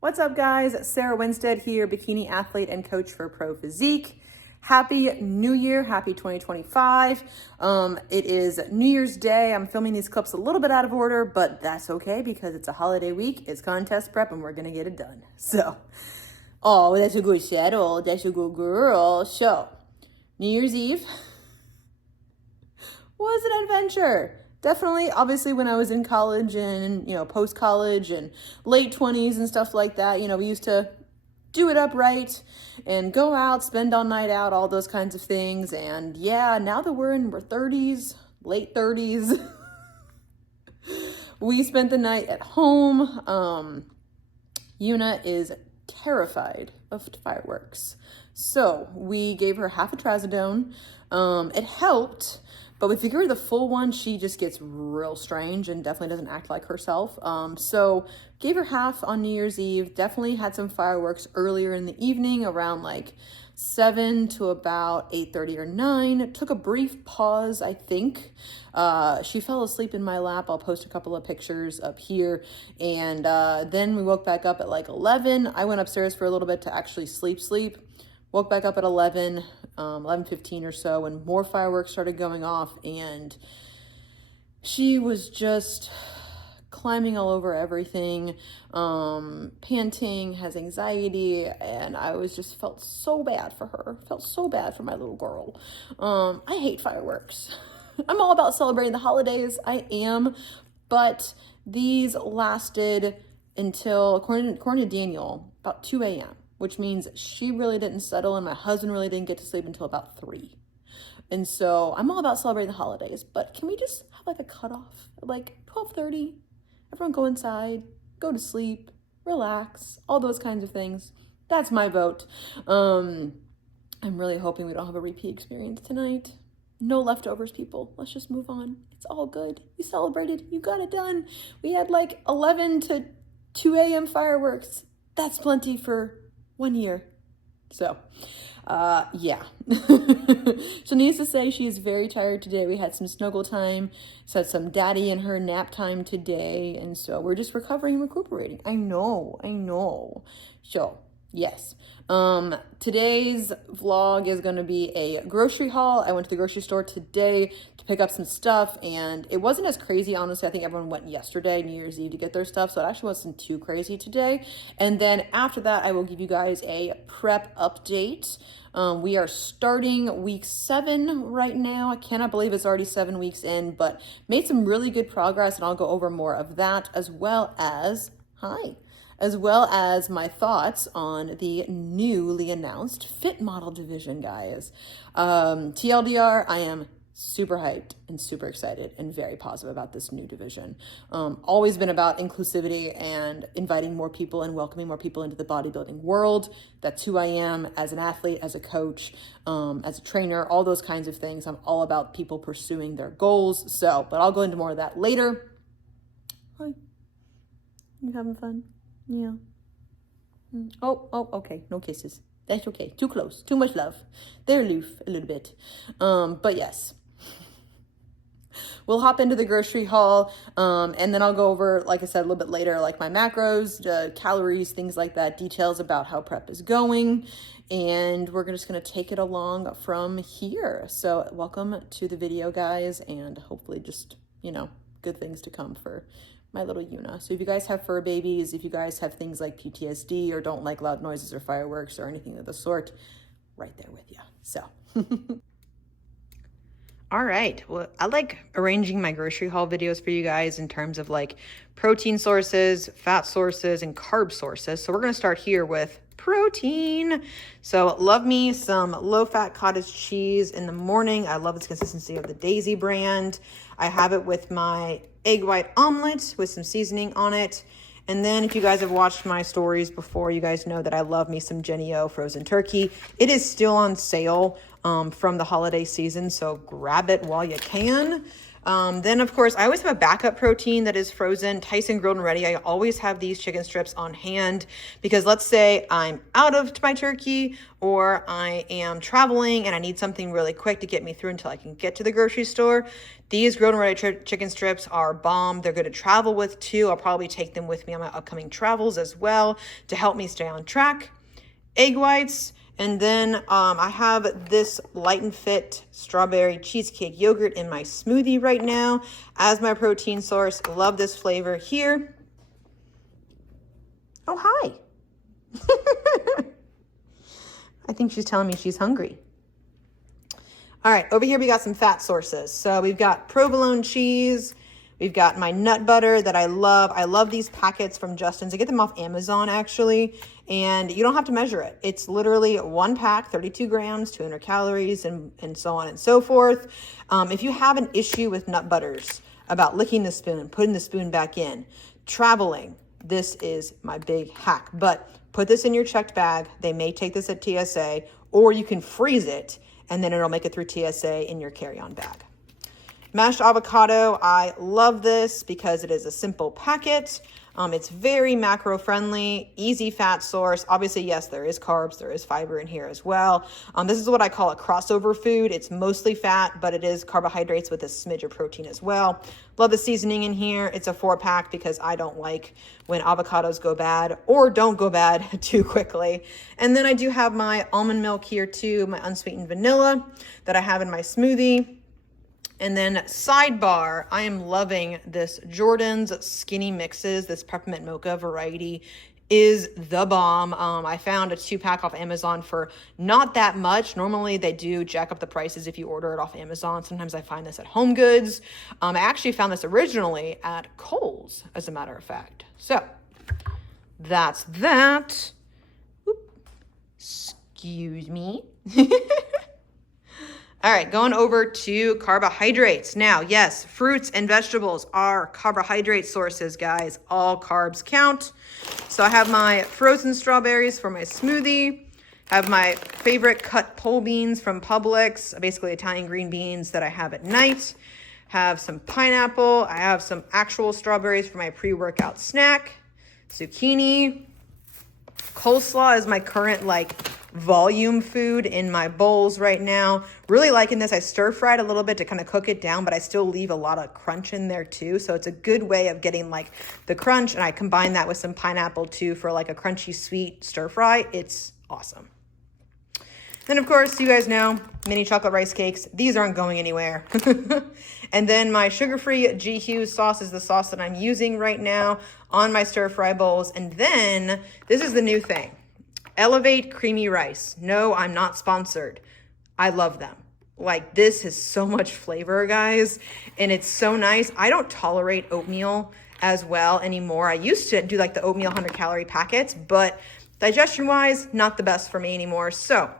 What's up, guys? Sarah Winstead here, bikini athlete and coach for Pro Physique. Happy New Year, happy 2025. It is New Year's Day. I'm filming these clips a little bit out of order, but that's okay because it's a holiday week, it's contest prep, and we're gonna get it done. So, oh, that's a good shadow, that's a good girl. So, New Year's Eve was an adventure. Definitely, obviously, when I was in college and, post-college and late 20s and stuff like that, we used to do it upright and go out, spend all night out, all those kinds of things. And yeah, now that we're in our 30s, late 30s, we spent the night at home. Yuna is terrified of fireworks. So we gave her half a trazodone. It helped. But if you give her the full one, she just gets real strange and definitely doesn't act like herself. So gave her half on New Year's Eve. Definitely had some fireworks earlier in the evening around like 7 to about 8:30 or 9. Took a brief pause, I think. She fell asleep in my lap. I'll post a couple of pictures up here. And then we woke back up at like 11. I went upstairs for a little bit to actually sleep. Woke back up at 11:15 or so, and more fireworks started going off, and she was just climbing all over everything, panting, has anxiety, and I felt so bad for her. Felt so bad for my little girl. I hate fireworks. I'm all about celebrating the holidays. I am, but these lasted until, according to Daniel, about 2 a.m., which means she really didn't settle and my husband really didn't get to sleep until about 3. And so I'm all about celebrating the holidays, but can we just have like a cutoff? Like 12:30, everyone go inside, go to sleep, relax, all those kinds of things. That's my vote. I'm really hoping we don't have a repeat experience tonight. No leftovers, people. Let's just move on. It's all good. You celebrated, you got it done. We had like 11 to 2 a.m. fireworks. That's plenty for 1 year. So, yeah. So needless to say, she is very tired today. We had some snuggle time, had some daddy and her nap time today. And so we're just recovering and recuperating. I know. So, yes. Today's vlog is going to be a grocery haul. I went to the grocery store today to pick up some stuff, and it wasn't as crazy, honestly. I think everyone went yesterday, New Year's Eve, to get their stuff, so it actually wasn't too crazy today. And then after that, I will give you guys a prep update. We are starting week 7 right now. I cannot believe it's already 7 weeks in, but made some really good progress, and I'll go over more of that, as well as my thoughts on the newly announced Fit Model Division, guys. TLDR, I am super hyped and super excited and very positive about this new division. Always been about inclusivity and inviting more people and welcoming more people into the bodybuilding world. That's who I am as an athlete, as a coach, as a trainer, all those kinds of things. I'm all about people pursuing their goals. But I'll go into more of that later. Hi, you having fun? Yeah. Oh, okay. No kisses. That's okay. Too close. Too much love. They're aloof a little bit. But yes. We'll hop into the grocery haul, and then I'll go over, like I said, a little bit later, like my macros, calories, things like that, details about how prep is going, and we're just going to take it along from here. So welcome to the video, guys, and hopefully just, good things to come for my little Yuna. So if you guys have fur babies, if you guys have things like PTSD or don't like loud noises or fireworks or anything of the sort, right there with you. So. All right. Well, I like arranging my grocery haul videos for you guys in terms of like protein sources, fat sources, and carb sources. So we're going to start here with protein. So love me some low-fat cottage cheese in the morning. I love this consistency of the Daisy brand. I have it with my egg white omelet with some seasoning on it. And then if you guys have watched my stories before, you guys know that I love me some Jennie-O frozen turkey. It is still on sale from the holiday season, so grab it while you can. Then of course, I always have a backup protein that is frozen, Tyson grilled and ready. I always have these chicken strips on hand because let's say I'm out of my turkey or I am traveling and I need something really quick to get me through until I can get to the grocery store. These grilled and ready chicken strips are bomb. They're good to travel with too. I'll probably take them with me on my upcoming travels as well to help me stay on track. Egg whites. And then I have this Light and Fit strawberry cheesecake yogurt in my smoothie right now as my protein source. Love this flavor here. Oh, hi. I think she's telling me she's hungry. All right, over here we got some fat sources. So we've got provolone cheese. We've got my nut butter that I love. I love these packets from Justin's. I get them off Amazon actually, and you don't have to measure it. It's literally one pack, 32 grams, 200 calories, and so on and so forth. If you have an issue with nut butters about licking the spoon, putting the spoon back in, traveling, this is my big hack. But put this in your checked bag. They may take this at TSA, or you can freeze it, and then it'll make it through TSA in your carry-on bag. Mashed avocado, I love this because it is a simple packet. It's very macro friendly, easy fat source. Obviously, yes, there is carbs, there is fiber in here as well. This is what I call a crossover food. It's mostly fat, but it is carbohydrates with a smidge of protein as well. Love the seasoning in here. It's a 4-pack because I don't like when avocados go bad or don't go bad too quickly. And then I do have my almond milk here too, my unsweetened vanilla that I have in my smoothie. And then sidebar, I am loving this Jordan's Skinny Mixes. This peppermint mocha variety is the bomb. I found a 2-pack off Amazon for not that much. Normally they do jack up the prices if you order it off Amazon. Sometimes I find this at Home Goods. I actually found this originally at Kohl's, as a matter of fact. So that's that. Oop. Excuse me. All right, going over to carbohydrates. Now, yes, fruits and vegetables are carbohydrate sources, guys. All carbs count. So I have my frozen strawberries for my smoothie. I have my favorite cut pole beans from Publix, basically Italian green beans that I have at night. Have some pineapple. I have some actual strawberries for my pre-workout snack. Zucchini. Coleslaw is my current volume food in my bowls right now. Really liking this. I stir fried a little bit to kind of cook it down, but I still leave a lot of crunch in there too. So it's a good way of getting the crunch, and I combine that with some pineapple too for a crunchy sweet stir fry. It's awesome. Then of course, you guys know, mini chocolate rice cakes. These aren't going anywhere. And then my sugar-free G. Hughes sauce is the sauce that I'm using right now on my stir fry bowls. And then this is the new thing. Elevate creamy rice. No, I'm not sponsored. I love them. This has so much flavor, guys, and it's so nice. I don't tolerate oatmeal as well anymore. I used to do the oatmeal 100-calorie packets, but digestion-wise, not the best for me anymore. So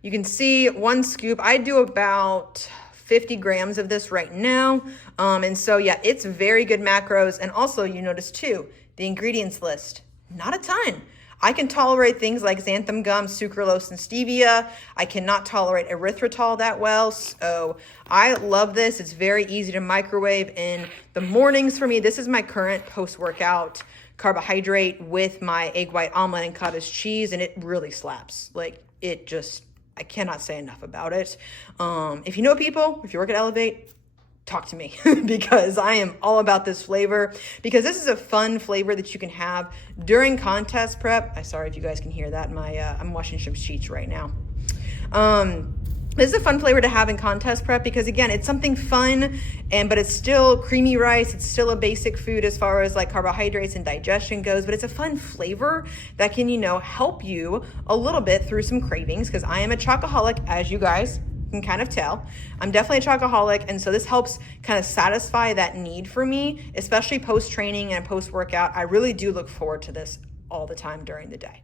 you can see 1 scoop. I do about 50 grams of this right now. And so, yeah, it's very good macros. And also, you notice too, the ingredients list, not a ton. I can tolerate things like xanthan gum, sucralose, and stevia. I cannot tolerate erythritol that well. So I love this. It's very easy to microwave in the mornings for me. This is my current post-workout carbohydrate with my egg white omelet and cottage cheese. And it really slaps. I cannot say enough about it. If you know people, if you work at Elevate, talk to me because I am all about this flavor, because this is a fun flavor that you can have during contest prep. I'm sorry if you guys can hear that. I'm washing some sheets right now. This is a fun flavor to have in contest prep because, again, it's something fun, but it's still creamy rice. It's still a basic food as far as carbohydrates and digestion goes, but it's a fun flavor that can, help you a little bit through some cravings, because I am a chocoholic, as you guys can kind of tell. I'm definitely a chocoholic, and so this helps kind of satisfy that need for me, especially post-training and post-workout. I really do look forward to this all the time during the day.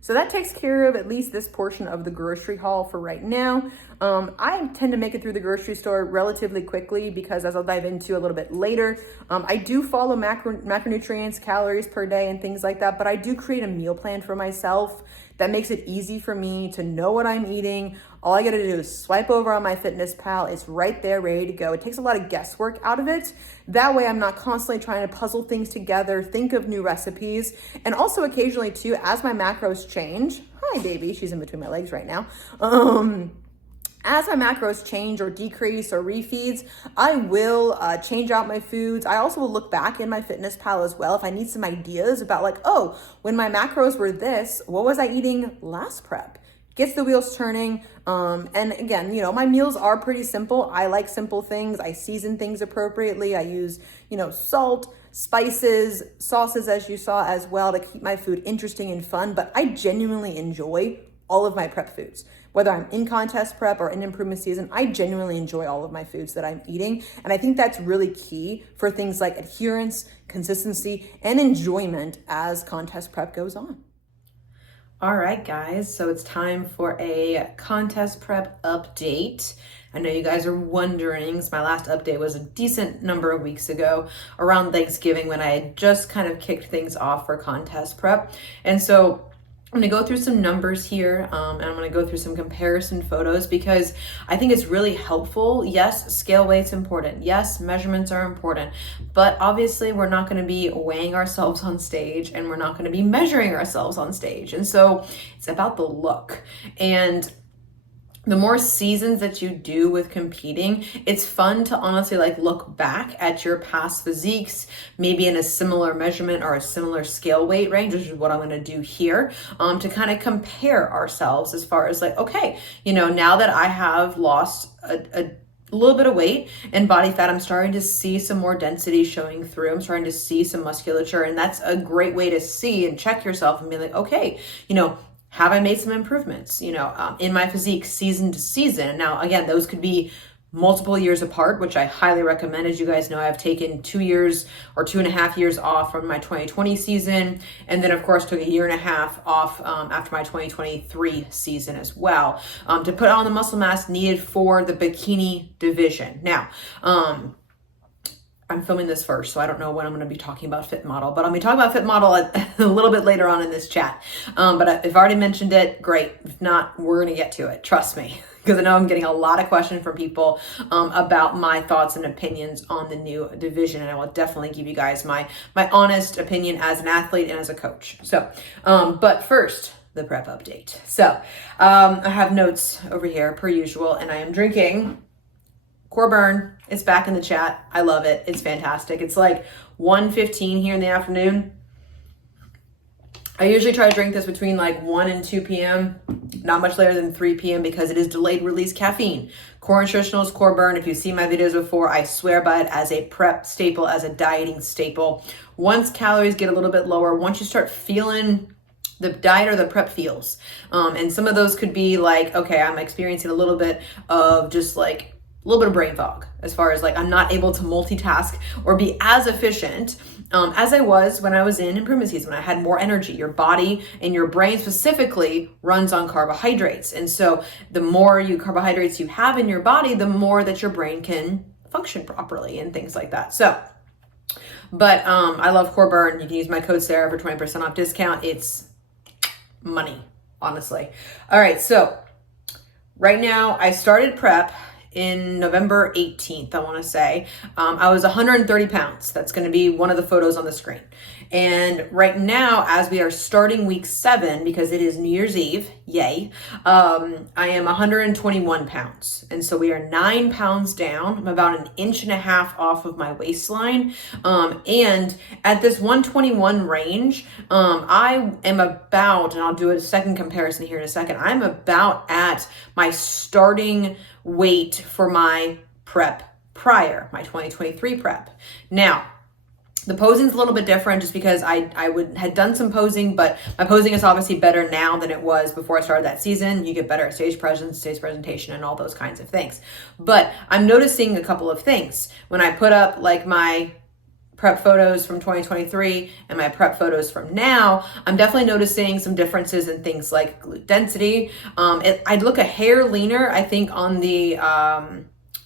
So that takes care of at least this portion of the grocery haul for right now. I tend to make it through the grocery store relatively quickly because, as I'll dive into a little bit later, I do follow macronutrients, calories per day, and things like that, but I do create a meal plan for myself that makes it easy for me to know what I'm eating, All I gotta do is swipe over on MyFitnessPal. It's right there, ready to go. It takes a lot of guesswork out of it. That way I'm not constantly trying to puzzle things together, think of new recipes. And also occasionally too, as my macros change, hi baby, she's in between my legs right now. As my macros change or decrease or refeeds, I will change out my foods. I also will look back in MyFitnessPal as well if I need some ideas about like, oh, when my macros were this, what was I eating last prep? Gets the wheels turning. And again, you know, my meals are pretty simple. I like simple things. I season things appropriately. I use, you know, salt, spices, sauces, as you saw as well, to keep my food interesting and fun. But I genuinely enjoy all of my prep foods. Whether I'm in contest prep or in improvement season, I genuinely enjoy all of my foods that I'm eating. And I think that's really key for things like adherence, consistency, and enjoyment as contest prep goes on. All right, guys, so it's time for a contest prep update. I know you guys are wondering, my last update was a decent number of weeks ago around Thanksgiving when I had just kind of kicked things off for contest prep. And so I'm gonna go through some numbers here, and I'm gonna go through some comparison photos because I think it's really helpful. Yes, scale weight's important. Yes, measurements are important, but obviously we're not gonna be weighing ourselves on stage and we're not gonna be measuring ourselves on stage. And so it's about the look. And the more seasons that you do with competing, it's fun to honestly like look back at your past physiques, maybe in a similar measurement or a similar scale weight range, which is what I'm gonna do here, to kind of compare ourselves as far as like, okay, you know, now that I have lost a little bit of weight and body fat, I'm starting to see some more density showing through. I'm starting to see some musculature, and that's a great way to see and check yourself and be like, okay, you know, have I made some improvements, you know, in my physique season to season? Now, again, those could be multiple years apart, which I highly recommend. As you guys know, I've taken 2 years or 2.5 years off from my 2020 season. And then of course took 1.5 years off after my 2023 season as well, to put on the muscle mass needed for the bikini division. Now, I'm filming this first, so I don't know when I'm going to be talking about Fit Model, but I'll be talking about Fit Model a little bit later on in this chat. But if I've already mentioned it, great. If not, we're going to get to it. Trust me, because I know I'm getting a lot of questions from people about my thoughts and opinions on the new division, and I will definitely give you guys my honest opinion as an athlete and as a coach. So, but first, the prep update. So, I have notes over here per usual, and I am drinking Core Burn. It's back in the chat. I love it. It's fantastic. It's like 1:15 here in the afternoon. I usually try to drink this between like 1 and 2 p.m., not much later than 3 p.m. because it is delayed release caffeine. Core Nutritionals, Core Burn. If you've seen my videos before, I swear by it as a prep staple, as a dieting staple. Once calories get a little bit lower, once you start feeling the diet or the prep feels, and some of those could be like, okay, I'm experiencing a little bit of just like a little bit of brain fog as far as like I'm not able to multitask or be as efficient as I was when I was in improvement season, when I had more energy. Your body and your brain specifically runs on carbohydrates. And so the more carbohydrates you have in your body, the more that your brain can function properly and things like that. So, but I love Core Burn. You can use my code Sarah for 20% off discount. It's money, honestly. All right, so right now I started prep in November 18th, I want to say. I was 130 pounds. That's going to be one of the photos on the screen. And right now, as we are starting week 7, because it is New Year's Eve, yay, I am 121 pounds. And so we are 9 pounds down. I'm about 1.5 inches off of my waistline. And at this 121 range, I am about, and I'll do a second comparison here in a second, I'm about at my starting weight for my prep prior, my 2023 prep. Now, the posing's a little bit different just because I had done some posing, but my posing is obviously better now than it was before I started that season. You get better at stage presence, stage presentation, and all those kinds of things. But I'm noticing a couple of things. When I put up like my prep photos from 2023 and my prep photos from now, I'm definitely noticing some differences in things like glute density. I'd look a hair leaner, I think, on the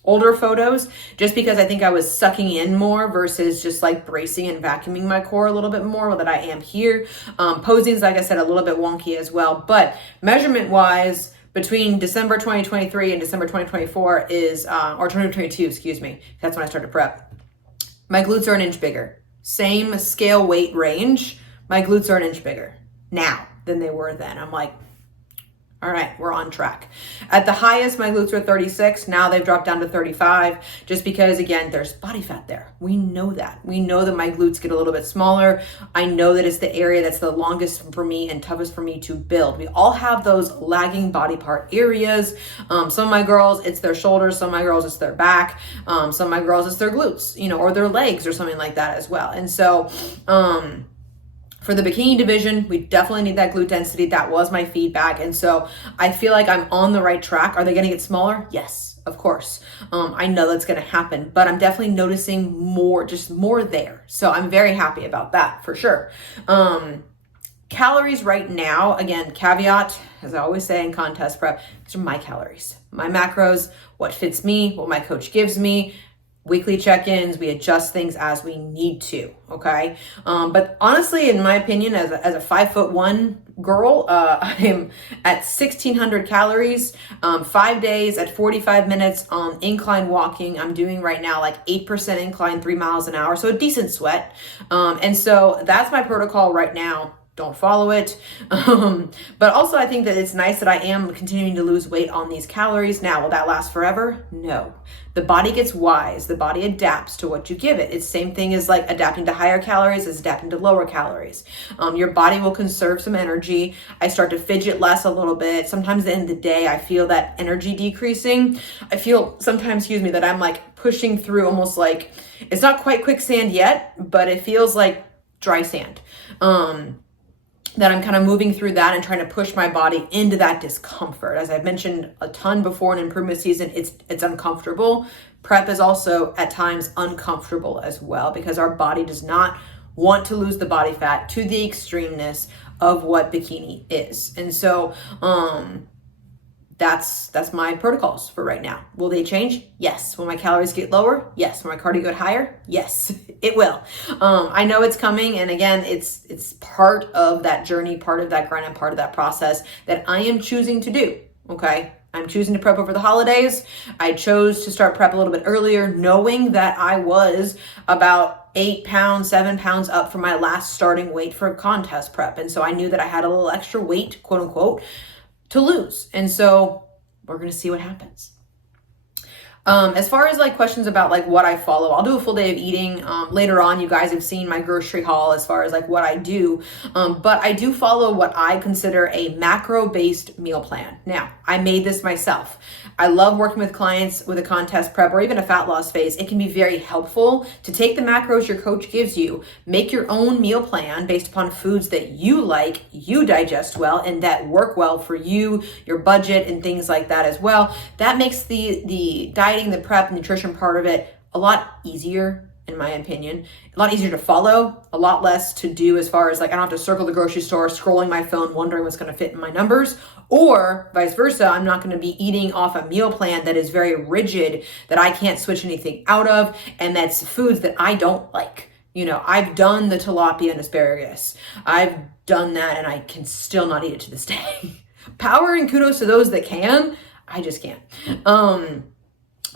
older photos, just because I think I was sucking in more versus just like bracing and vacuuming my core a little bit more than I am here. Posing is, like I said, a little bit wonky as well, but measurement wise, between December 2023 and December 2024 is, or 2022, excuse me. That's when I started prep. My glutes are an inch bigger. Same scale weight range. My glutes are an inch bigger now than they were then. I'm like, all right, we're on track. At the highest, my glutes were 36. Now they've dropped down to 35 just because, again, there's body fat there. We know that. We know that my glutes get a little bit smaller. I know that it's the area that's the longest for me and toughest for me to build. We all have those lagging body part areas. Some of my girls, it's their shoulders. Some of my girls, it's their back. Some of my girls, it's their glutes, or their legs or something like that as well. And so, for the bikini division, we definitely need that glute density. That was my feedback. And so I feel like I'm on the right track. Are they going to get smaller? Yes, of course. I know that's going to happen, but I'm definitely noticing more, just more there. So I'm very happy about that for sure. Calories right now, again, caveat, as I always say in contest prep, these are my calories, my macros, what fits me, what my coach gives me. Weekly check-ins, we adjust things as we need to, okay? But honestly, in my opinion, as a 5'1" girl, I'm at 1,600 calories, 5 days at 45 minutes on incline walking. I'm doing right now like 8% incline, 3 miles an hour, so a decent sweat. And so that's my protocol right now. Don't follow it. But also I think that it's nice that I am continuing to lose weight on these calories. Now, will that last forever? No. The body gets wise. The body adapts to what you give it. It's the same thing as like adapting to higher calories as adapting to lower calories. Your body will conserve some energy. I start to fidget less a little bit. Sometimes at the end of the day, I feel that energy decreasing. I feel sometimes, that I'm like pushing through almost like, it's not quite quicksand yet, but it feels like dry sand. That I'm kind of moving through that and trying to push my body into that discomfort. As I've mentioned a ton before in improvement season, it's uncomfortable. Prep is also at times uncomfortable as well because our body does not want to lose the body fat to the extremeness of what bikini is. And so, that's my protocols for right now. Will they change? Yes. Will my calories get lower? Yes. Will my cardio get higher? Yes, it will. I know it's coming. And again, it's part of that journey, part of that grind, and part of that process that I am choosing to do. Okay. I'm choosing to prep over the holidays. I chose to start prep a little bit earlier, knowing that I was about 8 pounds, 7 pounds up from my last starting weight for contest prep. And so I knew that I had a little extra weight, quote unquote, to lose. And so we're going to see what happens. As far as like questions about like what I follow, I'll do a full day of eating. Later on, you guys have seen my grocery haul as far as like what I do. But I do follow what I consider a macro-based meal plan. Now, I made this myself. I love working with clients with a contest prep or even a fat loss phase. It can be very helpful to take the macros your coach gives you, make your own meal plan based upon foods that you like, you digest well, and that work well for you, your budget, and things like that as well. That makes the dieting, the prep, nutrition part of it a lot easier, in my opinion, a lot easier to follow, a lot less to do as far as like I don't have to circle the grocery store, scrolling my phone, wondering what's going to fit in my numbers, or vice versa. I'm not going to be eating off a meal plan that is very rigid, that I can't switch anything out of, and that's foods that I don't like. I've done the tilapia and asparagus. I've done that and I can still not eat it to this day. Power and kudos to those that can. I just can't.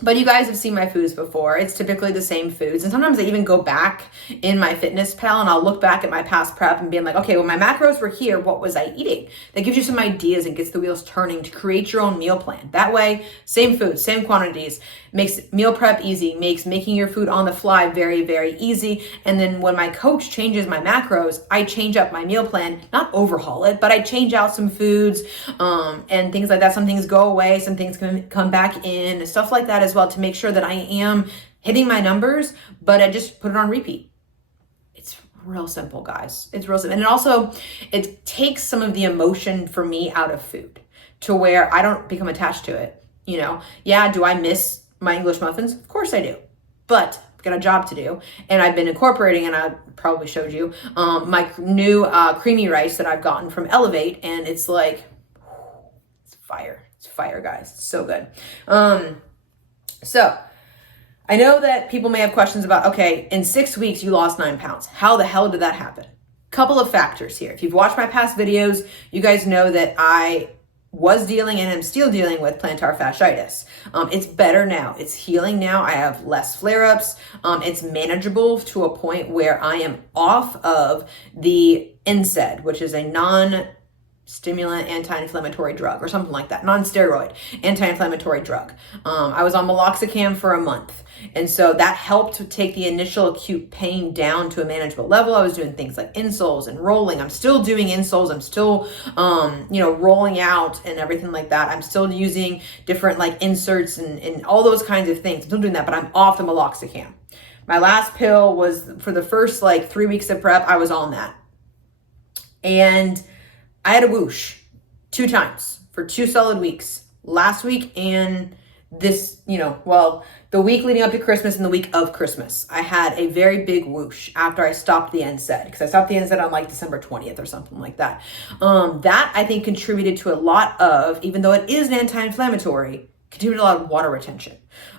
But you guys have seen my foods before. It's typically the same foods. And sometimes I even go back in my fitness pal and I'll look back at my past prep and being like, okay, well, my macros were here. What was I eating? That gives you some ideas and gets the wheels turning to create your own meal plan. That way, same food, same quantities, makes meal prep easy, makes making your food on the fly very, very easy. And then when my coach changes my macros, I change up my meal plan, not overhaul it, but I change out some foods and things like that. Some things go away, some things can come back in, stuff like that as well, to make sure that I am hitting my numbers, but I just put it on repeat. It's real simple, guys. It's real simple. And it takes some of the emotion for me out of food to where I don't become attached to it. Yeah, do I miss my English muffins? Of course I do, but I've got a job to do. And I've been incorporating, and I probably showed you, my new creamy rice that I've gotten from Elevate. And it's like, it's fire. It's fire, guys. It's so good. So I know that people may have questions about, okay, in 6 weeks, you lost 9 pounds. How the hell did that happen? Couple of factors here. If you've watched my past videos, you guys know that I was dealing and am still dealing with plantar fasciitis. It's better now. It's healing now. I have less flare-ups. It's manageable to a point where I am off of the NSAID, which is a non-stimulant anti-inflammatory drug or something like that, non-steroid anti-inflammatory drug. I was on meloxicam for a month. And so that helped to take the initial acute pain down to a manageable level. I was doing things like insoles and rolling. I'm still doing insoles. I'm still, rolling out and everything like that. I'm still using different like inserts and all those kinds of things. I'm still doing that, but I'm off the meloxicam. My last pill was for the first like 3 weeks of prep. I was on that. And I had a whoosh 2 times for 2 solid weeks, last week and this, the week leading up to Christmas and the week of Christmas. I had a very big whoosh after I stopped the NSAID, because I stopped the NSAID on like December 20th or something like that. That I think contributed to a lot of, even though it is an anti-inflammatory, contributed a lot of water retention.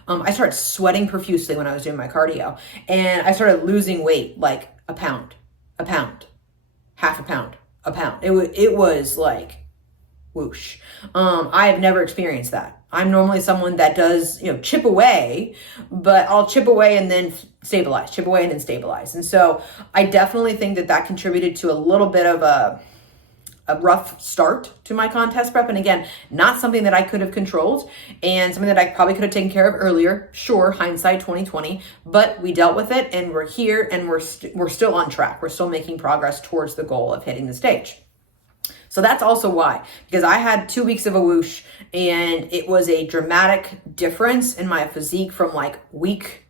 I started sweating profusely when I was doing my cardio, and I started losing weight, like a pound, half a pound, a pound. It was like whoosh. I have never experienced that. I'm normally someone that does, chip away, but I'll chip away and then stabilize, chip away and then stabilize. And so I definitely think that contributed to a little bit of a rough start to my contest prep. And again, not something that I could have controlled and something that I probably could have taken care of earlier. Sure, hindsight 2020, but we dealt with it and we're here and we're still on track. We're still making progress towards the goal of hitting the stage. So that's also why, because I had 2 weeks of a whoosh and it was a dramatic difference in my physique from like week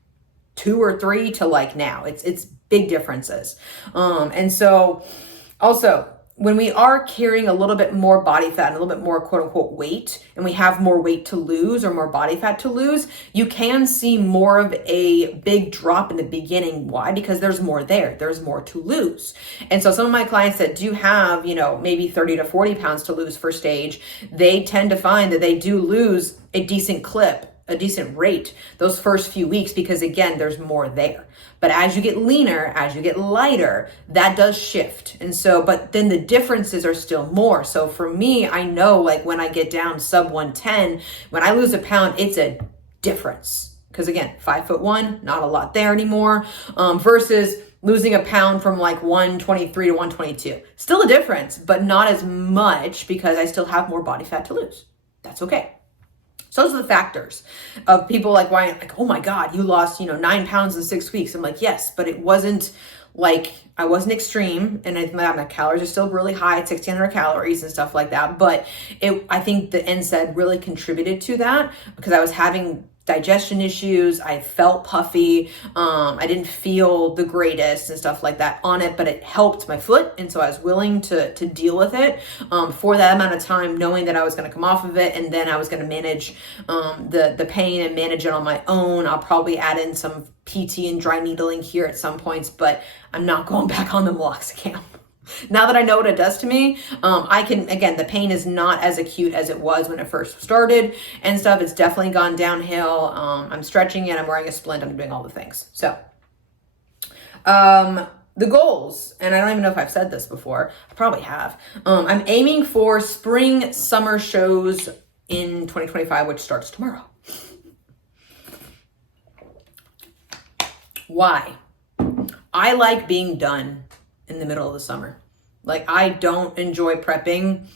2 or 3 to like now. It's big differences. And so also, when we are carrying a little bit more body fat and a little bit more quote unquote weight, and we have more weight to lose or more body fat to lose, you can see more of a big drop in the beginning. Why? Because there's more there. There's more to lose. And so some of my clients that do have, maybe 30 to 40 pounds to lose for stage, they tend to find that they do lose a decent clip, a decent rate those first few weeks, because again, there's more there. But as you get leaner, as you get lighter, that does shift. And so, but then the differences are still more. So for me, I know like when I get down sub 110, when I lose a pound, it's a difference. Because again, 5'1", not a lot there anymore, versus losing a pound from like 123 to 122. Still a difference, but not as much because I still have more body fat to lose. That's okay. So those are the factors of people like why, like, oh my God, you lost, 9 pounds in 6 weeks. I'm like, yes, but it wasn't like, I wasn't extreme. And my calories are still really high at 1,600 calories and stuff like that. But I think the NSAID really contributed to that because I was having digestion issues. I felt puffy. I didn't feel the greatest and stuff like that on it, but it helped my foot. And so I was willing to deal with it for that amount of time, knowing that I was going to come off of it. And then I was going to manage the pain and manage it on my own. I'll probably add in some PT and dry needling here at some points, but I'm not going back on the meloxicam. Now that I know what it does to me, I can, again, the pain is not as acute as it was when it first started and stuff. It's definitely gone downhill. I'm stretching it. I'm wearing a splint. I'm doing all the things. So, the goals, and I don't even know if I've said this before. I probably have. I'm aiming for spring summer shows in 2025, which starts tomorrow. Why? I like being done in the middle of the summer. Like, I don't enjoy prepping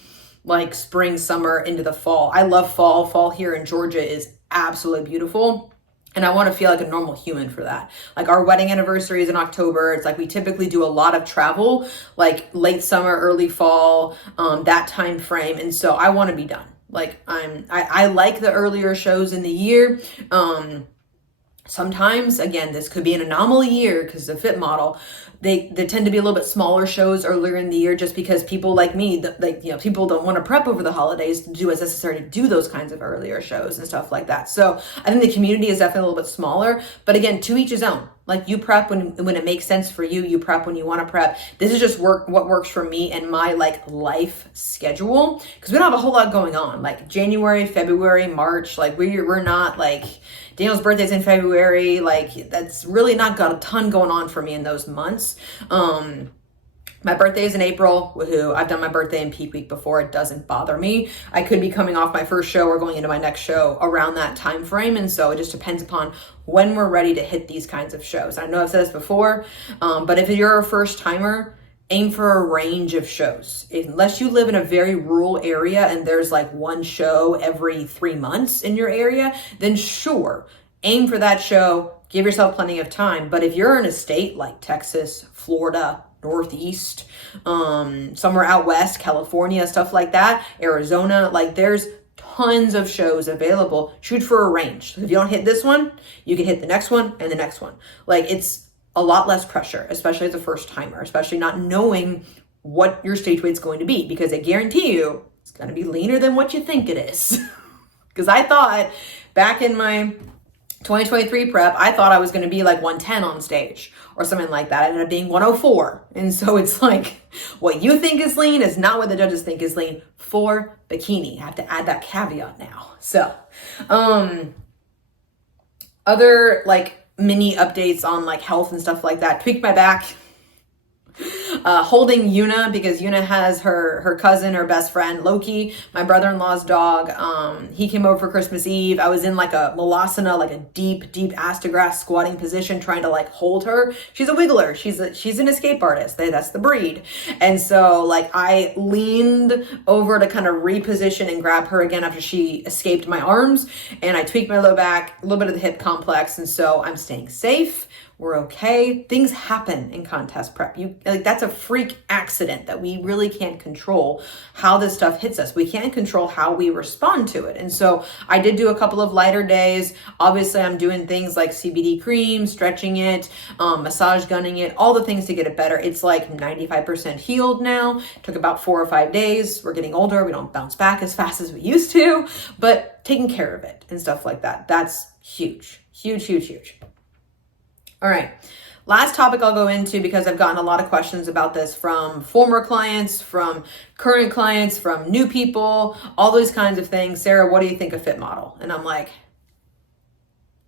like spring, summer into the fall. I love fall. Fall here in Georgia is absolutely beautiful. And I want to feel like a normal human for that. Like, our wedding anniversary is in October. It's like we typically do a lot of travel, like late summer, early fall, that time frame. And so I want to be done. Like, I like the earlier shows in the year. Sometimes, again, this could be an anomaly year because the Fit Model, they tend to be a little bit smaller shows earlier in the year just because people like me, people don't want to prep over the holidays to do as necessary to do those kinds of earlier shows and stuff like that. So I think the community is definitely a little bit smaller, but again, to each his own. Like, you prep when it makes sense for you. You prep when you want to prep. This is just what works for me and my like life schedule, because we don't have a whole lot going on. Like January, February, March, like we're not like, Daniel's birthday's in February. Like, that's really not got a ton going on for me in those months. My birthday is in April. Woohoo. I've done my birthday in peak week before. It doesn't bother me. I could be coming off my first show or going into my next show around that time frame. And so it just depends upon when we're ready to hit these kinds of shows. I know I've said this before, but if you're a first timer, aim for a range of shows. Unless you live in a very rural area and there's like one show every 3 months in your area, then sure, aim for that show. Give yourself plenty of time. But if you're in a state like Texas, Florida, Northeast, somewhere out west, California, stuff like that, Arizona, like there's tons of shows available. Shoot for a range. If you don't hit this one, you can hit the next one and the next one. Like it's a lot less pressure, especially as a first timer, especially not knowing what your stage weight's going to be, because I guarantee you it's going to be leaner than what you think it is. Because I thought back in my 2023 prep, I thought I was going to be like 110 on stage or something like that. I ended up being 104. And so it's like what you think is lean is not what the judges think is lean for bikini. I have to add that caveat now. So, other like mini updates on like health and stuff like that. Tweaked my back. Holding Yuna, because Yuna has her cousin, her best friend, Loki, my brother-in-law's dog. He came over for Christmas Eve. I was in like a malasana, like a deep ass to grass squatting position, trying to like hold her. She's a wiggler. She's an escape artist. That's the breed. And so like I leaned over to kind of reposition and grab her again after she escaped my arms, and I tweaked my low back, a little bit of the hip complex. And so I'm staying safe. We're okay. Things happen in contest prep. That's a freak accident that we really can't control how this stuff hits us. We can't control how we respond to it. And so I did do a couple of lighter days. Obviously, I'm doing things like CBD cream, stretching it, massage gunning it, all the things to get it better. It's like 95% healed now. Took about 4 or 5 days. We're getting older. We don't bounce back as fast as we used to, but taking care of it and stuff like that. That's huge, huge, huge, huge. All right, last topic I'll go into, because I've gotten a lot of questions about this from former clients, from current clients, from new people, all those kinds of things. Sarah, what do you think of Fit Model? And I'm like,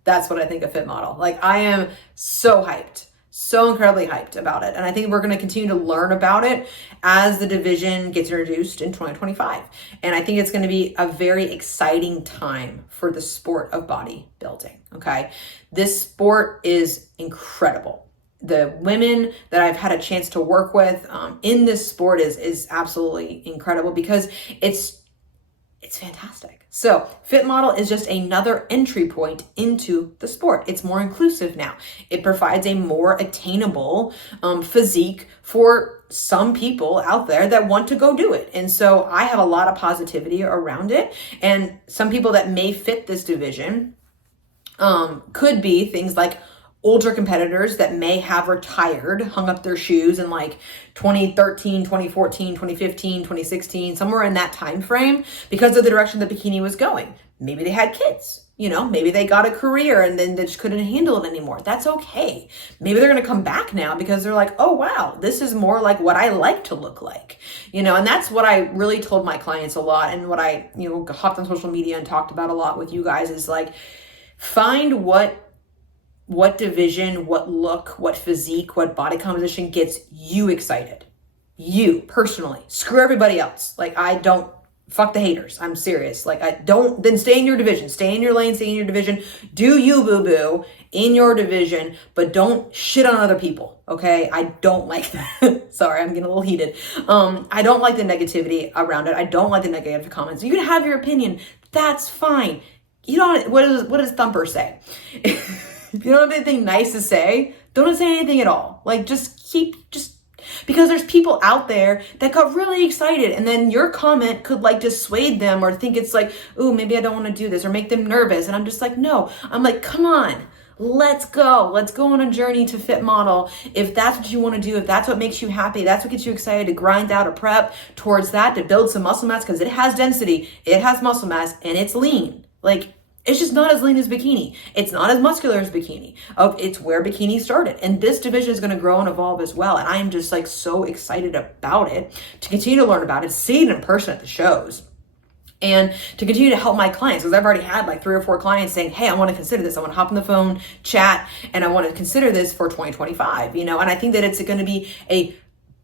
that's what I think of Fit Model. Like I am so hyped, so incredibly hyped about it. And I think we're going to continue to learn about it as the division gets introduced in 2025. And I think it's going to be a very exciting time for the sport of bodybuilding. Okay. This sport is incredible. The women that I've had a chance to work with in this sport is absolutely incredible, because it's fantastic. So Fit Model is just another entry point into the sport. It's more inclusive now. It provides a more attainable physique for some people out there that want to go do it. And so I have a lot of positivity around it. And some people that may fit this division could be things like older competitors that may have retired, hung up their shoes in like 2013, 2014, 2015, 2016, somewhere in that time frame, because of the direction that bikini was going. Maybe they had kids, maybe they got a career and then they just couldn't handle it anymore. That's okay. Maybe they're going to come back now because they're like, oh wow, this is more like what I like to look like, and that's what I really told my clients a lot. And what I, hopped on social media and talked about a lot with you guys is like, find what division, what look, what physique, what body composition gets you excited. You personally. Screw everybody else. Like fuck the haters. I'm serious. Then stay in your division. Stay in your lane, stay in your division. Do you, boo-boo, in your division, but don't shit on other people, okay? I don't like that. Sorry, I'm getting a little heated. I don't like the negativity around it. I don't like the negative comments. You can have your opinion. That's fine. What does Thumper say? If you don't have anything nice to say, don't say anything at all. Because there's people out there that got really excited, and then your comment could dissuade them or think it's like, ooh, maybe I don't want to do this, or make them nervous. And I'm just like, no. I'm like, come on, let's go. Let's go on a journey to Fit Model. If that's what you want to do, if that's what makes you happy, that's what gets you excited to grind out a prep towards that, to build some muscle mass, because it has density, it has muscle mass, and it's lean. It's just not as lean as bikini. It's not as muscular as bikini. It's where bikini started. And this division is going to grow and evolve as well. And I am just so excited about it, to continue to learn about it, see it in person at the shows, and to continue to help my clients. Because I've already had 3 or 4 clients saying, hey, I want to consider this. I want to hop on the phone, chat, and I want to consider this for 2025, And I think that it's going to be a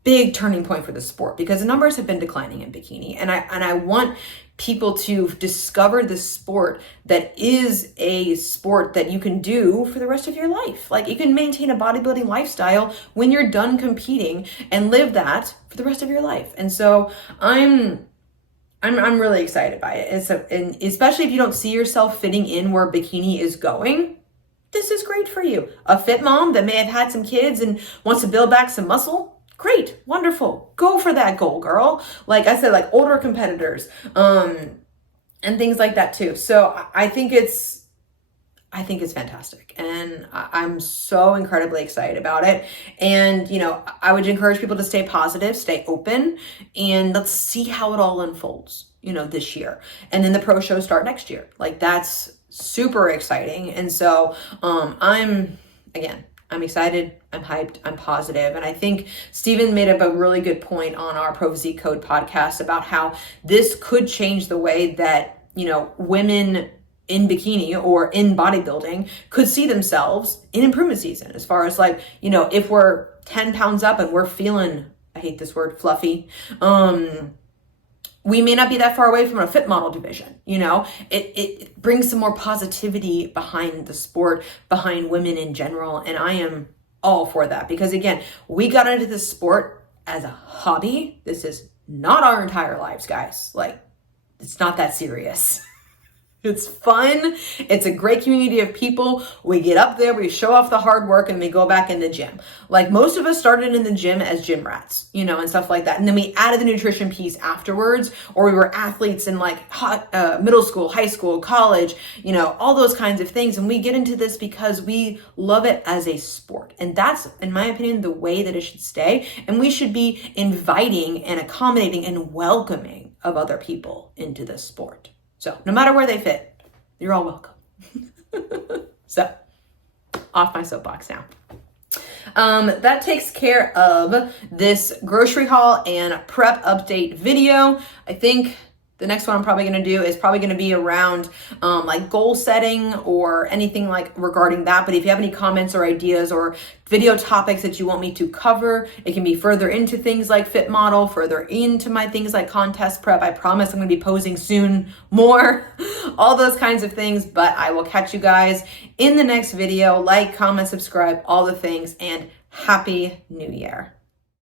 big turning point for the sport because the numbers have been declining in bikini. And I want people to discover this sport that is a sport that you can do for the rest of your life. Like you can maintain a bodybuilding lifestyle when you're done competing and live that for the rest of your life. And so I'm really excited by it. And especially if you don't see yourself fitting in where bikini is going, this is great for you. A fit mom that may have had some kids and wants to build back some muscle, great, wonderful. Go for that goal, girl. Like I said, like older competitors, and things like that too. So I think it's fantastic. And I'm so incredibly excited about it. And, I would encourage people to stay positive, stay open, and let's see how it all unfolds, this year. And then the pro shows start next year. Like that's super exciting. And so, I'm excited, I'm hyped, I'm positive. And I think Steven made up a really good point on our Pro Physique Code podcast about how this could change the way that, women in bikini or in bodybuilding could see themselves in improvement season. As far as like, if we're 10 pounds up and we're feeling, I hate this word, fluffy, we may not be that far away from a fit model division. It brings some more positivity behind the sport, behind women in general. And I am all for that because again, we got into this sport as a hobby. This is not our entire lives, guys. Like it's not that serious. It's fun. It's a great community of people. We get up there, we show off the hard work, and we go back in the gym. Like most of us started in the gym as gym rats, and stuff like that. And then we added the nutrition piece afterwards, or we were athletes in like middle school, high school, college, all those kinds of things. And we get into this because we love it as a sport. And that's, in my opinion, the way that it should stay. And we should be inviting and accommodating and welcoming of other people into this sport. So no matter where they fit, you're all welcome. So off my soapbox now. That takes care of this grocery haul and prep update video. I think the next one I'm probably going to do is probably going to be around like goal setting or anything like regarding that. But if you have any comments or ideas or video topics that you want me to cover, it can be further into things like fit model, further into my things like contest prep. I promise I'm going to be posing soon more, all those kinds of things. But I will catch you guys in the next video. Like, comment, subscribe, all the things, and Happy New Year.